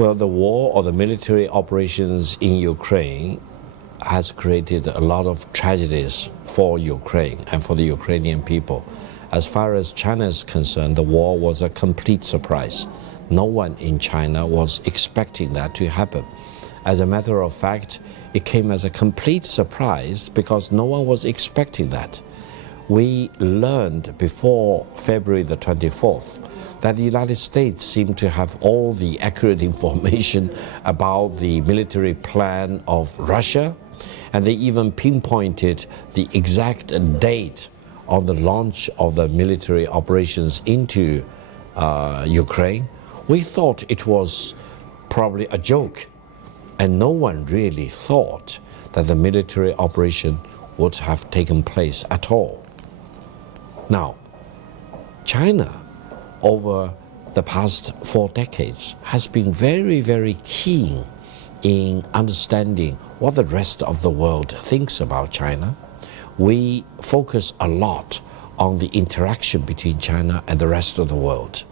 Well, the war or the military operations in Ukraine has created a lot of tragedies for Ukraine and for the Ukrainian people. As far as China is concerned, the war was a complete surprise. No one in China was expecting that to happen. As a matter of fact, it came as a complete surprise because no one was expecting that. We learned before February the 24th that the United States seemed to have all the accurate information about the military plan of Russia, and they even pinpointed the exact date of the launch of the military operations into Ukraine. We thought it was probably a joke, and no one really thought that the military operation would have taken place at all. Now, China, over the past 4 decades, has been very, very keen in understanding what the rest of the world thinks about China. We focus a lot on the interaction between China and the rest of the world.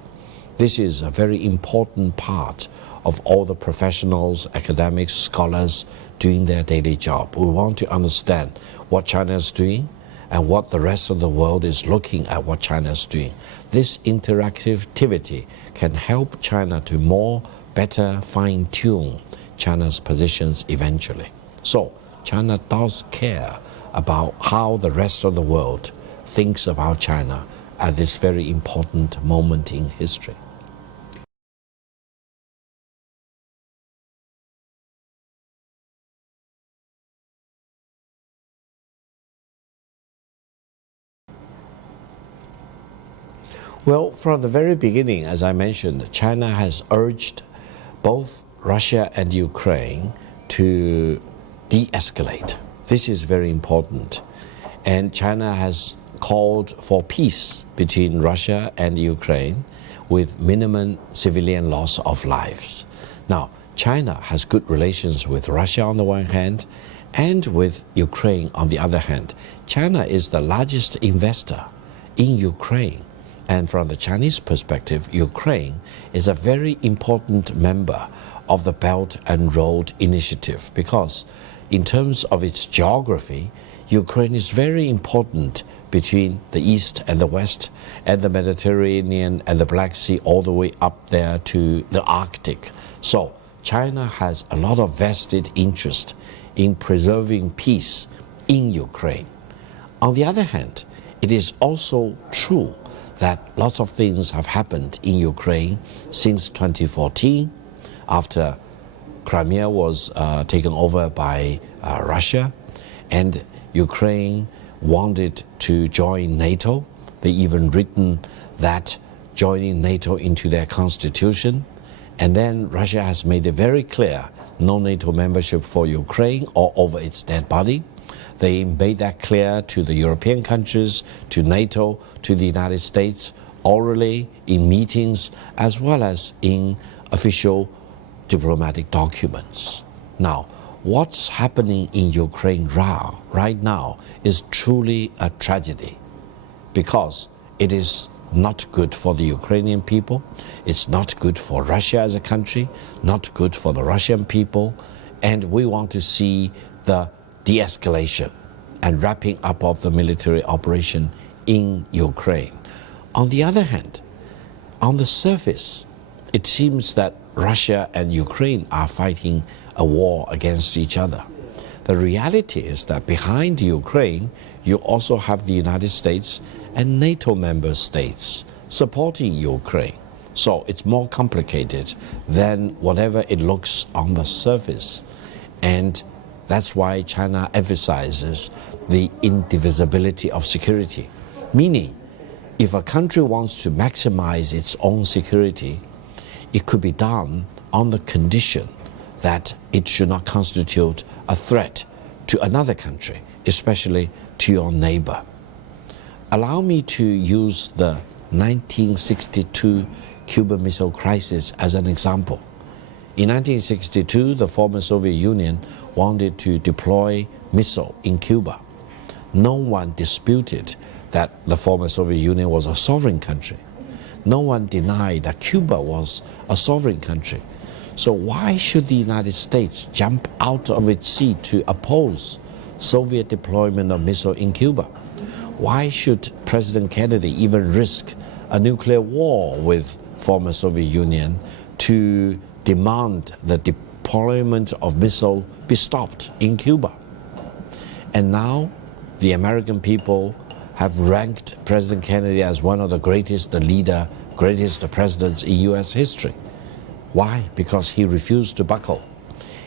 This is a very important part of all the professionals, academics, scholars doing their daily job. We want to understand what China is doing and what the rest of the world is looking at what China is doing. This interactivity can help China to better fine-tune China's positions eventually. So China does care about how the rest of the world thinks about China at this very important moment in history. Well, from the very beginning, as I mentioned, China has urged both Russia and Ukraine to de-escalate. This is very important. And China has called for peace between Russia and Ukraine with minimum civilian loss of lives. Now, China has good relations with Russia on the one hand and with Ukraine on the other hand. China is the largest investor in Ukraine. And from the Chinese perspective, Ukraine is a very important member of the Belt and Road Initiative because in terms of its geography, Ukraine is very important between the East and the West and the Mediterranean and the Black Sea all the way up there to the Arctic. So China has a lot of vested interest in preserving peace in Ukraine. On the other hand, it is also true that lots of things have happened in Ukraine since 2014, after Crimea was taken over by Russia, and Ukraine wanted to join NATO. They even written that joining NATO into their constitution. And then Russia has made it very clear, no NATO membership for Ukraine or over its dead body. They made that clear to the European countries, to NATO, to the United States, orally in meetings, as well as in official diplomatic documents. Now, what's happening in Ukraine right now is truly a tragedy because it is not good for the Ukrainian people, it's not good for Russia as a country, not good for the Russian people, and we want to see the de-escalation and wrapping up of the military operation in Ukraine. On the other hand, on the surface, it seems that Russia and Ukraine are fighting a war against each other. The reality is that behind Ukraine, you also have the United States and NATO member states supporting Ukraine. So it's more complicated than whatever it looks on the surface. And that's why China emphasizes the indivisibility of security, meaning if a country wants to maximize its own security, it could be done on the condition that it should not constitute a threat to another country, especially to your neighbor. Allow me to use the 1962 Cuban Missile Crisis as an example. In 1962, the former Soviet Union wanted to deploy missiles in Cuba. No one disputed that the former Soviet Union was a sovereign country. No one denied that Cuba was a sovereign country. So why should the United States jump out of its seat to oppose Soviet deployment of missiles in Cuba? Why should President Kennedy even risk a nuclear war with former Soviet Union to demand the deployment of missiles be stopped in Cuba? And now the American people have ranked President Kennedy as one of the greatest presidents in U.S. history. Why? Because he refused to buckle.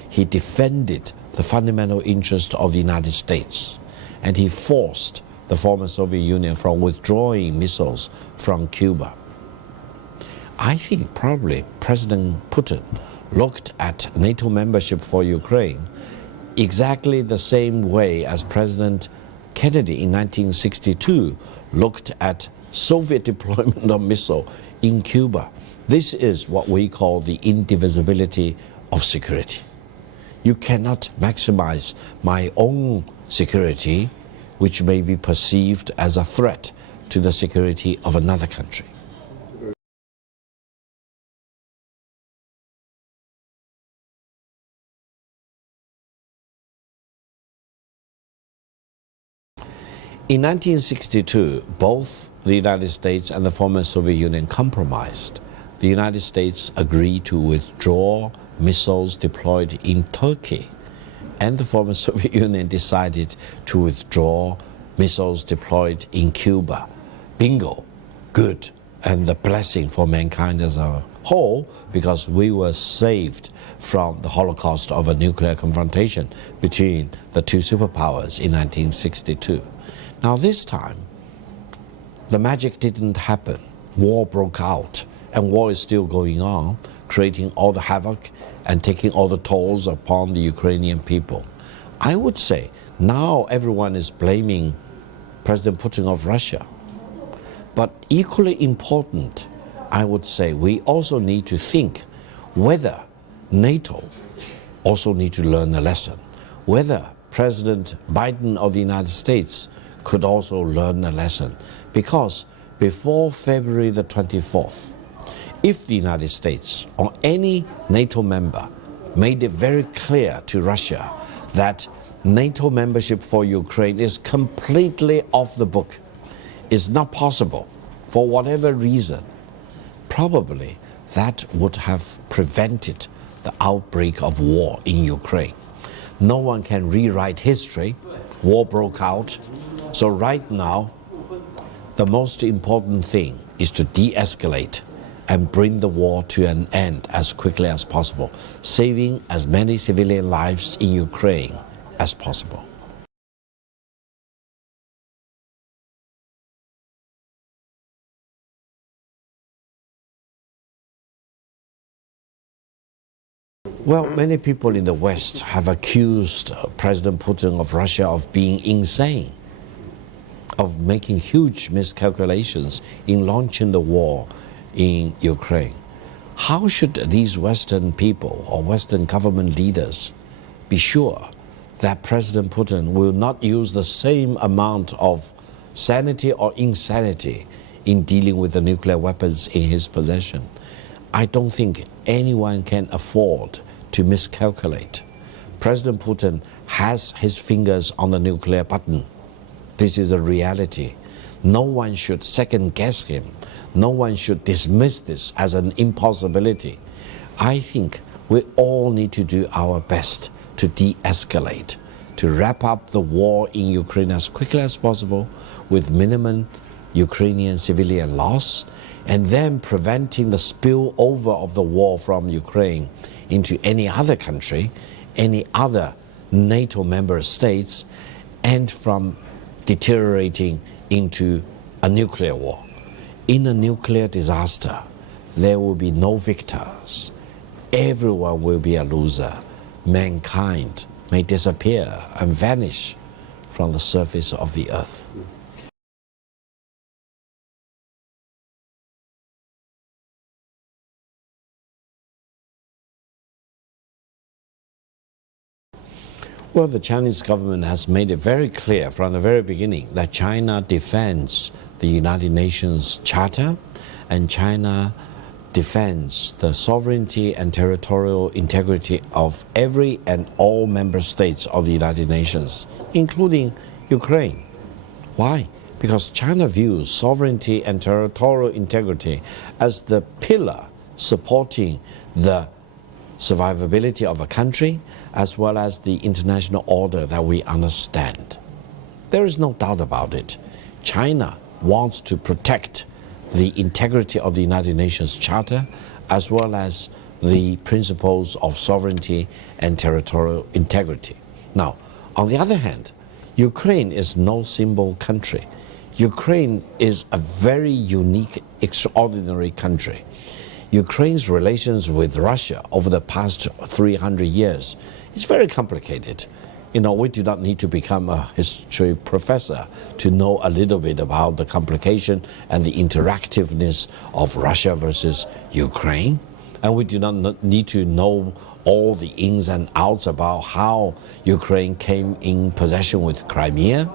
He defended the fundamental interest of the United States, and he forced the former Soviet Union from withdrawing missiles from Cuba. I think probably President Putin looked at NATO membership for Ukraine exactly the same way as President Kennedy in 1962 looked at Soviet deployment of missiles in Cuba. This is what we call the indivisibility of security. You cannot maximize my own security, which may be perceived as a threat to the security of another country. In 1962, both the United States and the former Soviet Union compromised. The United States agreed to withdraw missiles deployed in Turkey, and the former Soviet Union decided to withdraw missiles deployed in Cuba. Bingo, good, and the blessing for mankind as a whole, because we were saved from the Holocaust of a nuclear confrontation between the two superpowers in 1962. Now this time, the magic didn't happen. War broke out, and war is still going on, creating all the havoc and taking all the tolls upon the Ukrainian people. I would say now everyone is blaming President Putin of Russia. But equally important, I would say we also need to think whether NATO also need to learn a lesson, whether President Biden of the United States could also learn a lesson. Because before February the 24th, if the United States or any NATO member made it very clear to Russia that NATO membership for Ukraine is completely off the book, is not possible for whatever reason, probably that would have prevented the outbreak of war in Ukraine. No one can rewrite history. War broke out. So right now, the most important thing is to de-escalate and bring the war to an end as quickly as possible, saving as many civilian lives in Ukraine as possible. Well, many people in the West have accused President Putin of Russia of being insane, of making huge miscalculations in launching the war in Ukraine. How should these Western people or Western government leaders be sure that President Putin will not use the same amount of sanity or insanity in dealing with the nuclear weapons in his possession? I don't think anyone can afford to miscalculate. President Putin has his fingers on the nuclear button. This is a reality. No one should second guess him. No one should dismiss this as an impossibility. I think we all need to do our best to de-escalate, to wrap up the war in Ukraine as quickly as possible with minimum Ukrainian civilian loss, and then preventing the spillover of the war from Ukraine into any other country, any other NATO member states, and from deteriorating into a nuclear war. In a nuclear disaster, there will be no victors. Everyone will be a loser. Mankind may disappear and vanish from the surface of the earth. Well, the Chinese government has made it very clear from the very beginning that China defends the United Nations Charter, and China defends the sovereignty and territorial integrity of every and all member states of the United Nations, including Ukraine. Why? Because China views sovereignty and territorial integrity as the pillar supporting the survivability of a country as well as the international order that we understand. There is no doubt about it. China wants to protect the integrity of the United Nations Charter as well as the principles of sovereignty and territorial integrity. Now, on the other hand, Ukraine is no simple country. Ukraine is a very unique, extraordinary country. Ukraine's relations with Russia over the past 300 years is very complicated. We do not need to become a history professor to know a little bit about the complication and the interactiveness of Russia versus Ukraine. And we do not need to know all the ins and outs about how Ukraine came in possession with Crimea.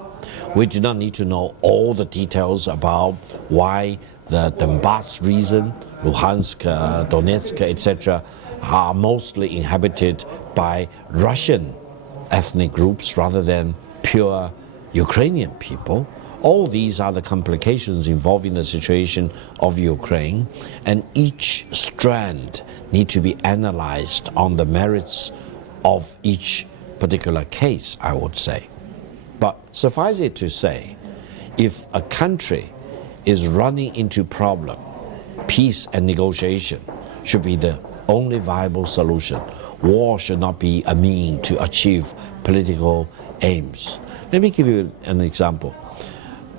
We do not need to know all the details about why the Donbass region, Luhansk, Donetsk, etc., are mostly inhabited by Russian ethnic groups rather than pure Ukrainian people. All these are the complications involving the situation of Ukraine, and each strand needs to be analyzed on the merits of each particular case, I would say. But suffice it to say, if a country is running into problem, peace and negotiation should be the only viable solution. War should not be a means to achieve political aims. Let me give you an example.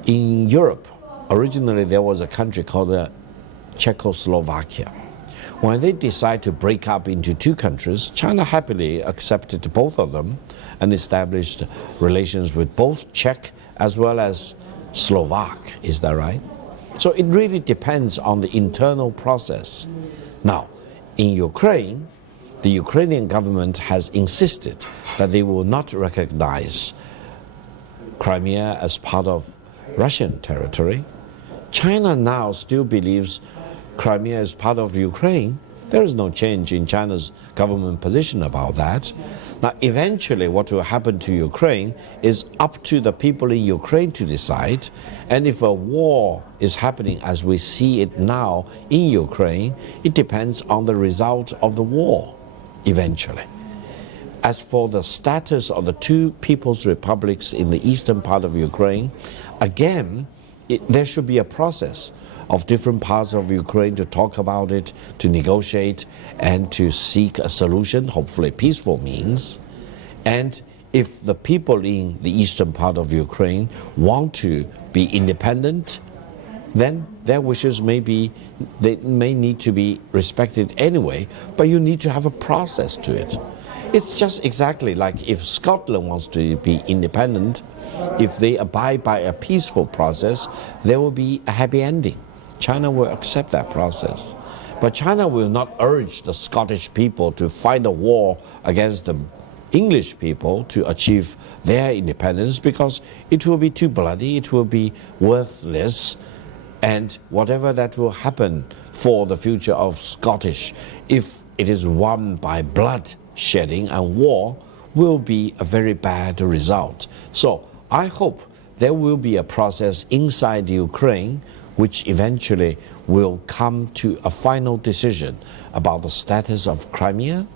In Europe, originally there was a country called Czechoslovakia. When they decided to break up into two countries, China happily accepted both of them and established relations with both Czech as well as Slovak. Is that right? So it really depends on the internal process. Now, in Ukraine, the Ukrainian government has insisted that they will not recognize Crimea as part of Russian territory. China now still believes Crimea is part of Ukraine. There is no change in China's government position about that. Now, eventually what will happen to Ukraine is up to the people in Ukraine to decide. And if a war is happening as we see it now in Ukraine, it depends on the result of the war eventually. As for the status of the two people's republics in the eastern part of Ukraine, again, there should be a process of different parts of Ukraine to talk about it, to negotiate, and to seek a solution, hopefully peaceful means. And if the people in the eastern part of Ukraine want to be independent, then their wishes may need to be respected anyway, but you need to have a process to it. It's just exactly like if Scotland wants to be independent, if they abide by a peaceful process, there will be a happy ending. China will accept that process. But China will not urge the Scottish people to fight a war against the English people to achieve their independence, because it will be too bloody, it will be worthless, and whatever that will happen for the future of Scottish, if it is won by blood shedding and war, will be a very bad result. So I hope there will be a process inside Ukraine which eventually will come to a final decision about the status of Crimea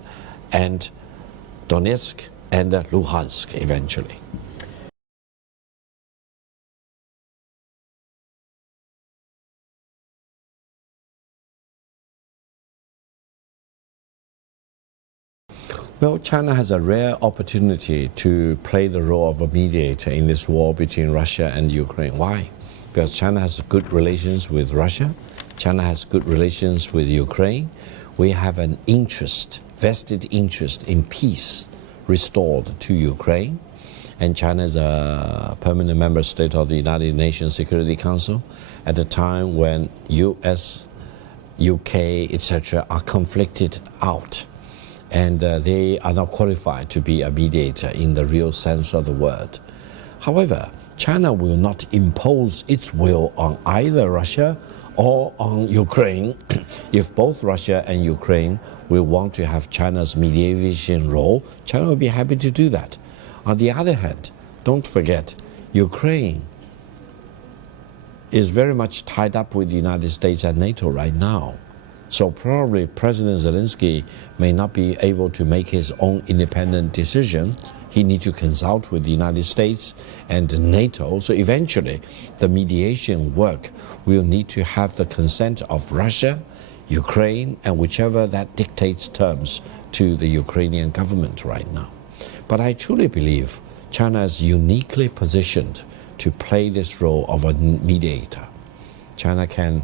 and Donetsk and Luhansk eventually. Well, China has a rare opportunity to play the role of a mediator in this war between Russia and Ukraine. Why? Because China has good relations with Russia. China has good relations with Ukraine. We have an interest, vested interest in peace restored to Ukraine. And China is a permanent member state of the United Nations Security Council at a time when US, UK, etc. are conflicted out. And they are not qualified to be a mediator in the real sense of the word. However, China will not impose its will on either Russia or on Ukraine, if both Russia and Ukraine will want to have China's mediation role, China will be happy to do that. On the other hand, don't forget, Ukraine is very much tied up with the United States and NATO right now. So probably President Zelensky may not be able to make his own independent decision. He needs to consult with the United States and NATO. So eventually, the mediation work will need to have the consent of Russia, Ukraine, and whichever that dictates terms to the Ukrainian government right now. But I truly believe China is uniquely positioned to play this role of a mediator. China can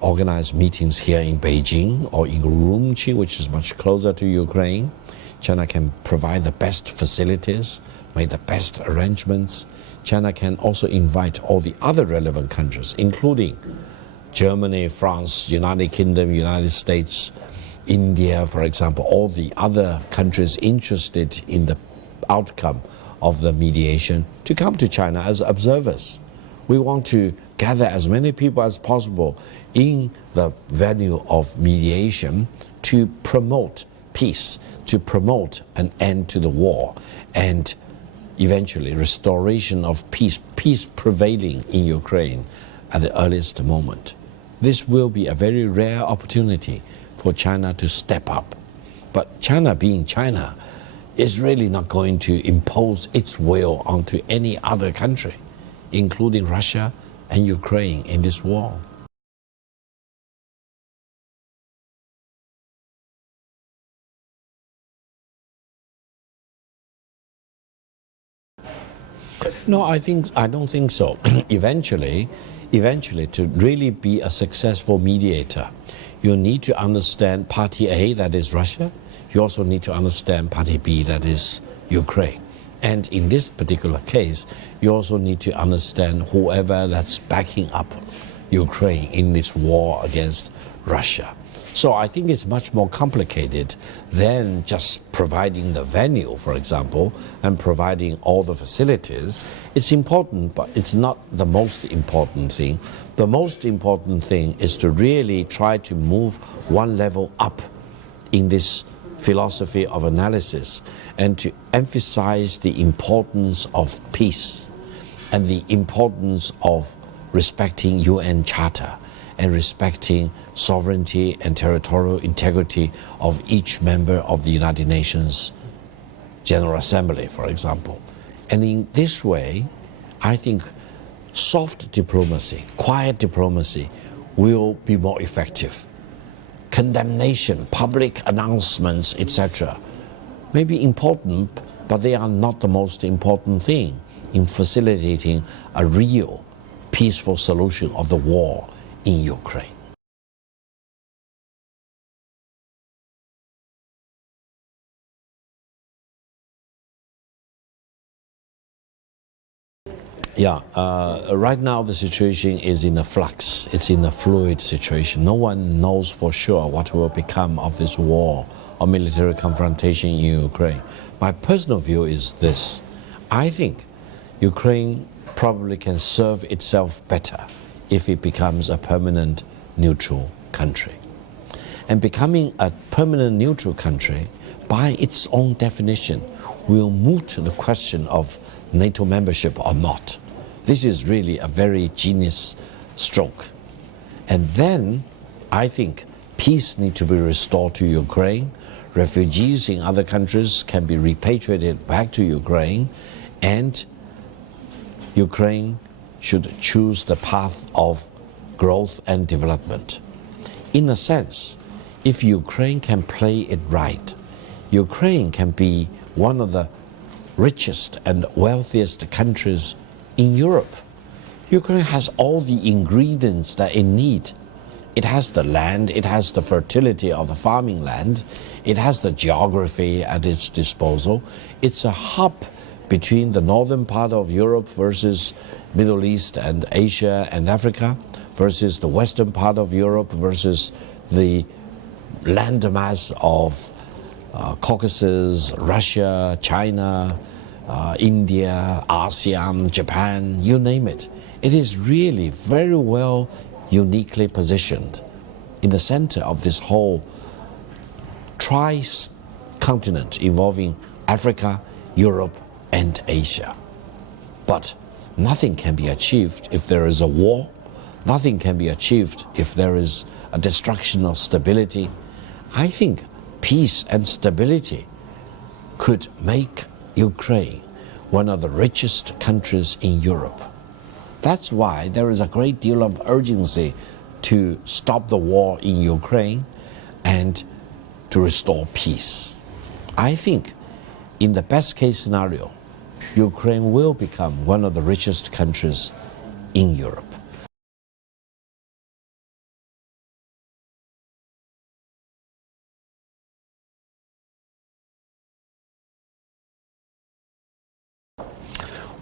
organize meetings here in Beijing or in Urumqi, which is much closer to Ukraine. China can provide the best facilities, make the best arrangements. China can also invite all the other relevant countries, including Germany, France, United Kingdom, United States, India, for example, all the other countries interested in the outcome of the mediation to come to China as observers. We want to gather as many people as possible in the venue of mediation to promote peace, to promote an end to the war, and eventually restoration of peace prevailing in Ukraine at the earliest moment. This will be a very rare opportunity for China to step up. But China, being China, is really not going to impose its will onto any other country, including Russia and Ukraine, in this war. No, I don't think so. Eventually, to really be a successful mediator, you need to understand Party A, that is Russia. You also need to understand Party B, that is Ukraine. And in this particular case, you also need to understand whoever that's backing up Ukraine in this war against Russia. So I think it's much more complicated than just providing the venue, for example, and providing all the facilities. It's important, but it's not the most important thing. The most important thing is to really try to move one level up in this philosophy of analysis and to emphasize the importance of peace and the importance of respecting UN Charter and respecting sovereignty and territorial integrity of each member of the United Nations General Assembly, for example. And in this way, I think soft diplomacy, quiet diplomacy will be more effective. Condemnation, public announcements, etc. may be important, but they are not the most important thing in facilitating a real peaceful solution of the war in Ukraine. Yeah, right now the situation is in a flux. It's in a fluid situation. No one knows for sure what will become of this war or military confrontation in Ukraine. My personal view is this. I think Ukraine probably can serve itself better if it becomes a permanent neutral country. And becoming a permanent neutral country, by its own definition, will moot the question of NATO membership or not. This is really a very genius stroke. And then I think peace needs to be restored to Ukraine. Refugees in other countries can be repatriated back to Ukraine, and Ukraine should choose the path of growth and development. In a sense, if Ukraine can play it right, Ukraine can be one of the richest and wealthiest countries in Europe. Ukraine has all the ingredients that it needs. It has the land, it has the fertility of the farming land, it has the geography at its disposal. It's a hub between the northern part of Europe versus Middle East and Asia and Africa, versus the western part of Europe versus the landmass of Caucasus, Russia, China, India, ASEAN, Japan, you name it. It is really very well uniquely positioned in the center of this whole tri-continent involving Africa, Europe, and Asia. But nothing can be achieved if there is a war. Nothing can be achieved if there is a destruction of stability. I think peace and stability could make Ukraine one of the richest countries in Europe. That's why there is a great deal of urgency to stop the war in Ukraine and to restore peace. I think in the best case scenario, Ukraine will become one of the richest countries in Europe.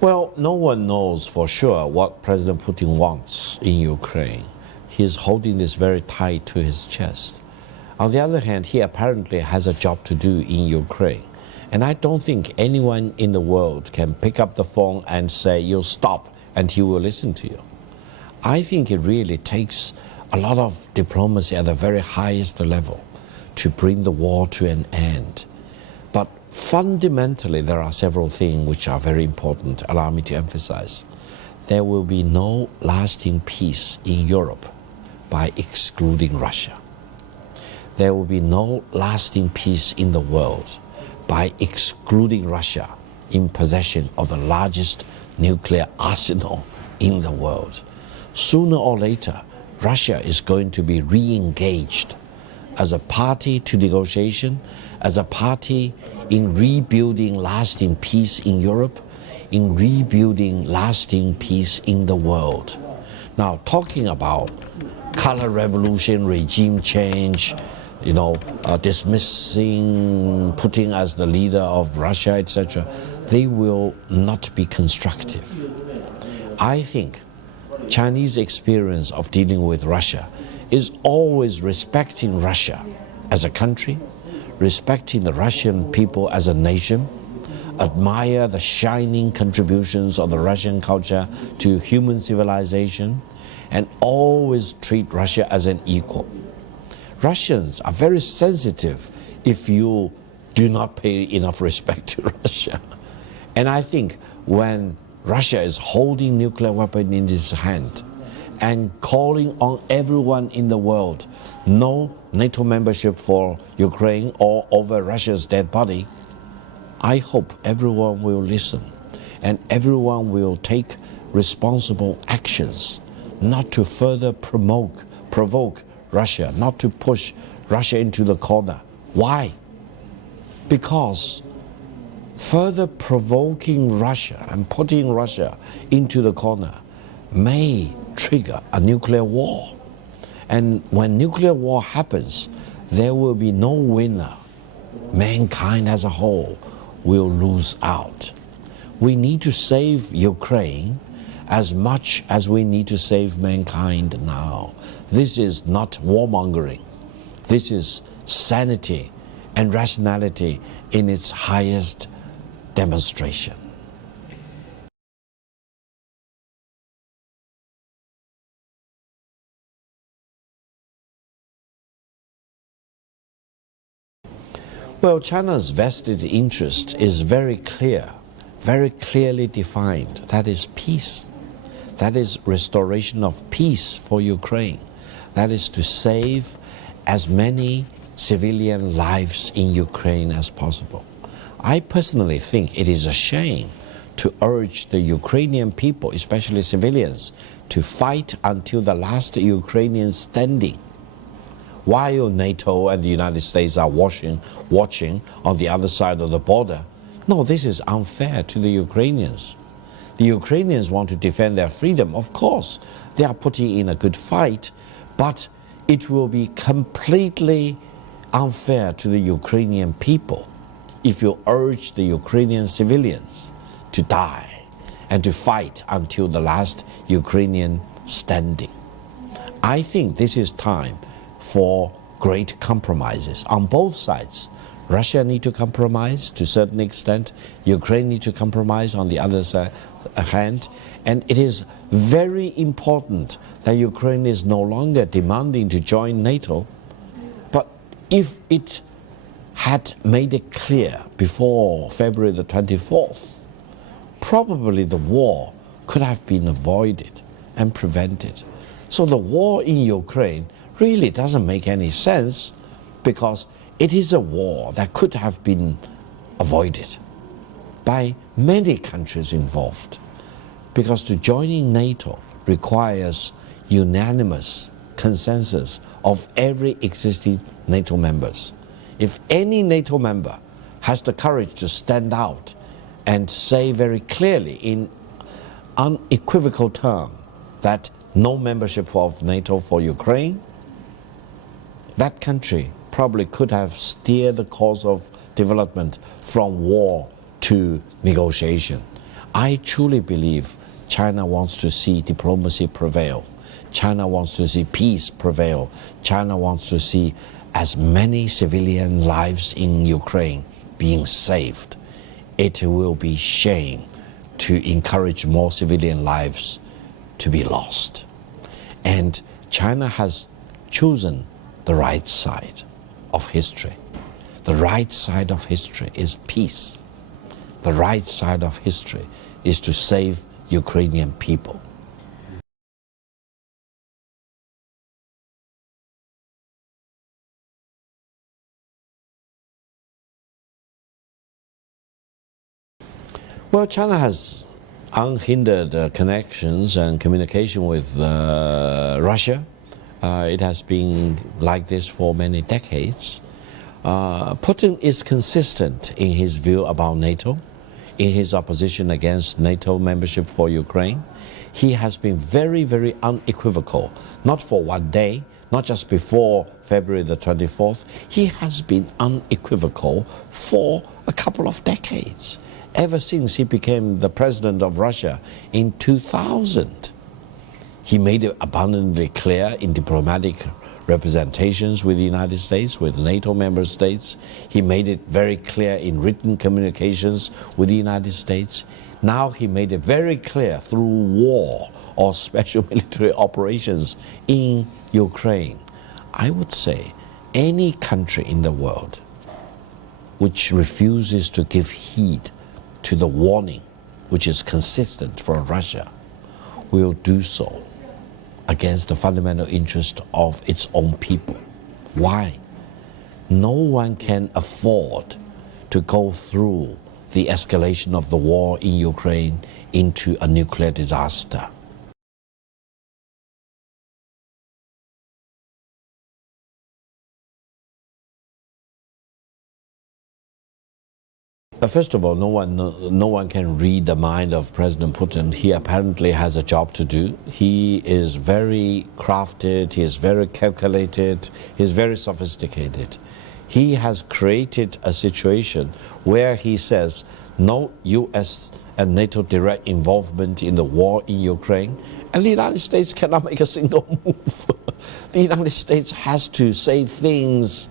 Well, no one knows for sure what President Putin wants in Ukraine. He is holding this very tight to his chest. On the other hand, he apparently has a job to do in Ukraine. And I don't think anyone in the world can pick up the phone and say, "You stop," and he will listen to you. I think it really takes a lot of diplomacy at the very highest level to bring the war to an end. But fundamentally, there are several things which are very important. Allow me to emphasize. There will be no lasting peace in Europe by excluding Russia. There will be no lasting peace in the world by excluding Russia in possession of the largest nuclear arsenal in the world. Sooner or later, Russia is going to be re-engaged as a party to negotiation, as a party in rebuilding lasting peace in Europe, in rebuilding lasting peace in the world. Now, talking about color revolution, regime change, dismissing Putin as the leader of Russia, etc., they will not be constructive. I think Chinese experience of dealing with Russia is always respecting Russia as a country, respecting the Russian people as a nation, admire the shining contributions of the Russian culture to human civilization, and always treat Russia as an equal. Russians are very sensitive if you do not pay enough respect to Russia. And I think when Russia is holding nuclear weapon in its hand and calling on everyone in the world, no NATO membership for Ukraine or over Russia's dead body, I hope everyone will listen and everyone will take responsible actions not to further provoke Russia, not to push Russia into the corner. Why? Because further provoking Russia and putting Russia into the corner may trigger a nuclear war. And when nuclear war happens, there will be no winner. Mankind as a whole will lose out. We need to save Ukraine as much as we need to save mankind now. This is not warmongering. This is sanity and rationality in its highest demonstration. Well, China's vested interest is very clear, very clearly defined. That is peace. That is restoration of peace for Ukraine. That is to save as many civilian lives in Ukraine as possible. I personally think it is a shame to urge the Ukrainian people, especially civilians, to fight until the last Ukrainian standing, while NATO and the United States are watching on the other side of the border. No, this is unfair to the Ukrainians. The Ukrainians want to defend their freedom. Of course, they are putting in a good fight, but it will be completely unfair to the Ukrainian people if you urge the Ukrainian civilians to die and to fight until the last Ukrainian standing. I think this is time for great compromises on both sides. Russia needs to compromise to a certain extent. Ukraine needs to compromise on the other side. hand, and it is very important that Ukraine is no longer demanding to join NATO. But if it had made it clear before February the 24th, probably the war could have been avoided and prevented. So the war in Ukraine really doesn't make any sense, because it is a war that could have been avoided by many countries involved. Because to joining NATO requires unanimous consensus of every existing NATO members. If any NATO member has the courage to stand out and say very clearly in unequivocal terms that no membership of NATO for Ukraine, that country probably could have steered the course of development from war to negotiation. I truly believe China wants to see diplomacy prevail. China wants to see peace prevail. China wants to see as many civilian lives in Ukraine being saved. It will be shame to encourage more civilian lives to be lost. And China has chosen the right side of history. The right side of history is peace. The right side of history is to save Ukrainian people. Well, China has unhindered connections and communication with Russia. It has been like this for many decades. Putin is consistent in his view about NATO, in his opposition against NATO membership for Ukraine. He has been very, very unequivocal, not for one day, not just before February the 24th. He has been unequivocal for a couple of decades, ever since he became the president of Russia in 2000. He made it abundantly clear in diplomatic representations with the United States, with NATO member states. He made it very clear in written communications with the United States. Now he made it very clear through war or special military operations in Ukraine. I would say any country in the world which refuses to give heed to the warning which is consistent from Russia will do so against the fundamental interest of its own people. Why? No one can afford to go through the escalation of the war in Ukraine into a nuclear disaster. First of all, no one can read the mind of President Putin. He apparently has a job to do. He is very crafted, he is very calculated, he is very sophisticated. He has created a situation where he says no US and NATO direct involvement in the war in Ukraine, and the United States cannot make a single move. The United States has to say things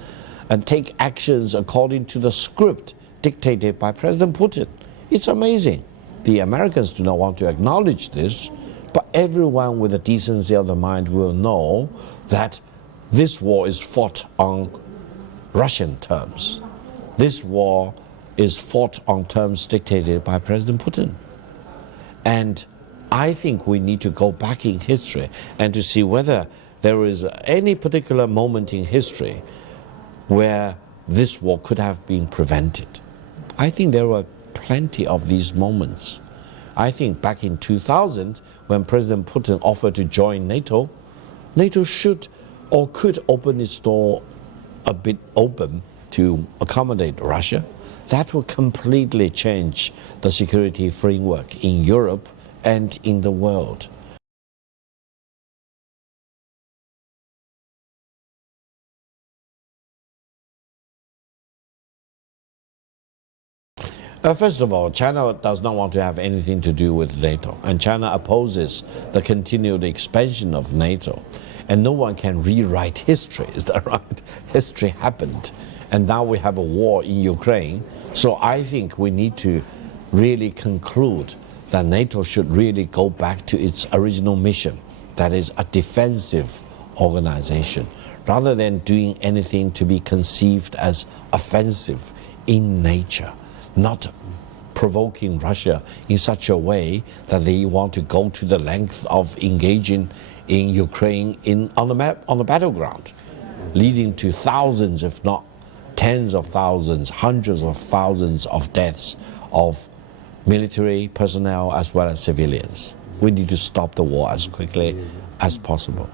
and take actions according to the script dictated by President Putin. It's amazing. The Americans do not want to acknowledge this, but everyone with a decency of the mind will know that this war is fought on Russian terms. This war is fought on terms dictated by President Putin. And I think we need to go back in history and to see whether there is any particular moment in history where this war could have been prevented. I think there were plenty of these moments. I think back in 2000, when President Putin offered to join NATO, NATO should or could open its door a bit open to accommodate Russia. That would completely change the security framework in Europe and in the world. First of all, China does not want to have anything to do with NATO, and China opposes the continued expansion of NATO. And no one can rewrite history, is that right? History happened, and now we have a war in Ukraine. So I think we need to really conclude that NATO should really go back to its original mission, that is a defensive organization, rather than doing anything to be conceived as offensive in nature, not provoking Russia in such a way that they want to go to the length of engaging in Ukraine on the battleground, leading to thousands, if not tens of thousands, hundreds of thousands of deaths of military personnel as well as civilians. We need to stop the war as quickly as possible.